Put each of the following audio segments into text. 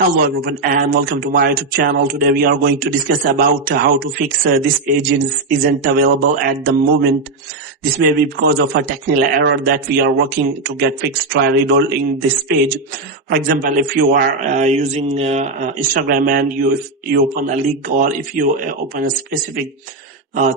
Hello everyone and welcome to my YouTube channel. Today we are going to discuss about how to fix this page isn't available at the moment. This may be because of a technical error that we are working to get fixed. Try reloading this page. For example, if you are using Instagram and if you open a link, or if you open a specific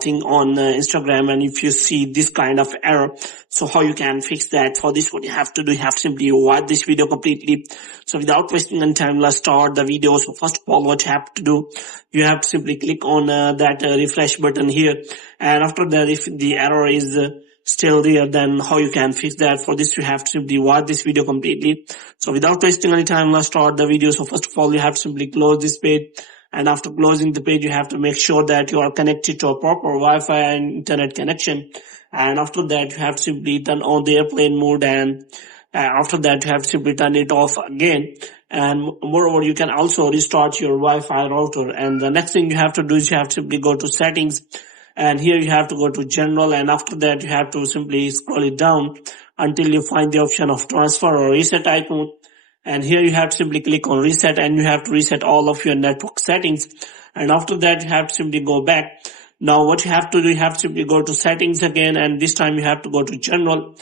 thing on Instagram, and if you see this kind of error, so how you can fix that? For this, what you have to do, you have to simply watch this video completely. So without wasting any time, let's start the video. So first of all, what you have to do, you have to simply click on that refresh button here, and after that, if the error is still there, then how you can fix that? For this, you have to simply watch this video completely. So without wasting any time, let's start the video. So first of all, you have to simply close this page. And after closing the page, you have to make sure that you are connected to a proper Wi-Fi and internet connection. And after that, you have to simply turn on the airplane mode, and after that, you have to simply turn it off again. And moreover, you can also restart your Wi-Fi router. And the next thing you have to do is you have to simply go to settings. And here you have to go to general, and after that, you have to simply scroll it down until you find the option of transfer or reset icon. And here you have to simply click on reset, and you have to reset all of your network settings. And after that, you have to simply go back. Now what you have to do, you have to simply go to settings again, and this time you have to go to general.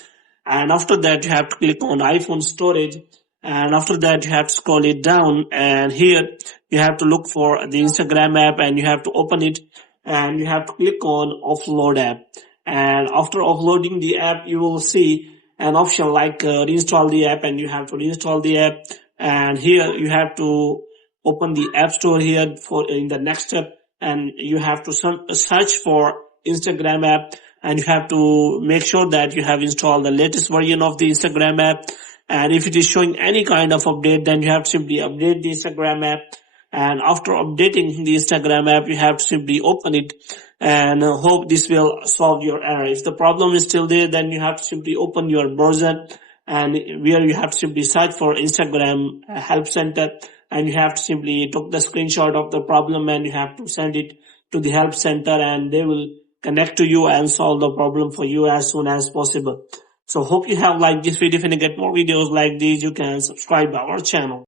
And after that, you have to click on iPhone storage. And after that, you have to scroll it down, and here you have to look for the Instagram app, and you have to open it, and you have to click on offload app. And after offloading the app, you will see an option like reinstall the app, and you have to reinstall the app. And here you have to open the app store here for in the next step, and you have to search for Instagram app, and you have to make sure that you have installed the latest version of the Instagram app. And if it is showing any kind of update, then you have to simply update the Instagram app. And after updating the Instagram app, you have to simply open it, and hope this will solve your error. If the problem is still there, then you have to simply open your browser, and where you have to simply search for Instagram help center, and you have to simply take the screenshot of the problem, and you have to send it to the help center, and they will connect to you and solve the problem for you as soon as possible. So hope you have liked this video. If you get more videos like these, you can subscribe our channel.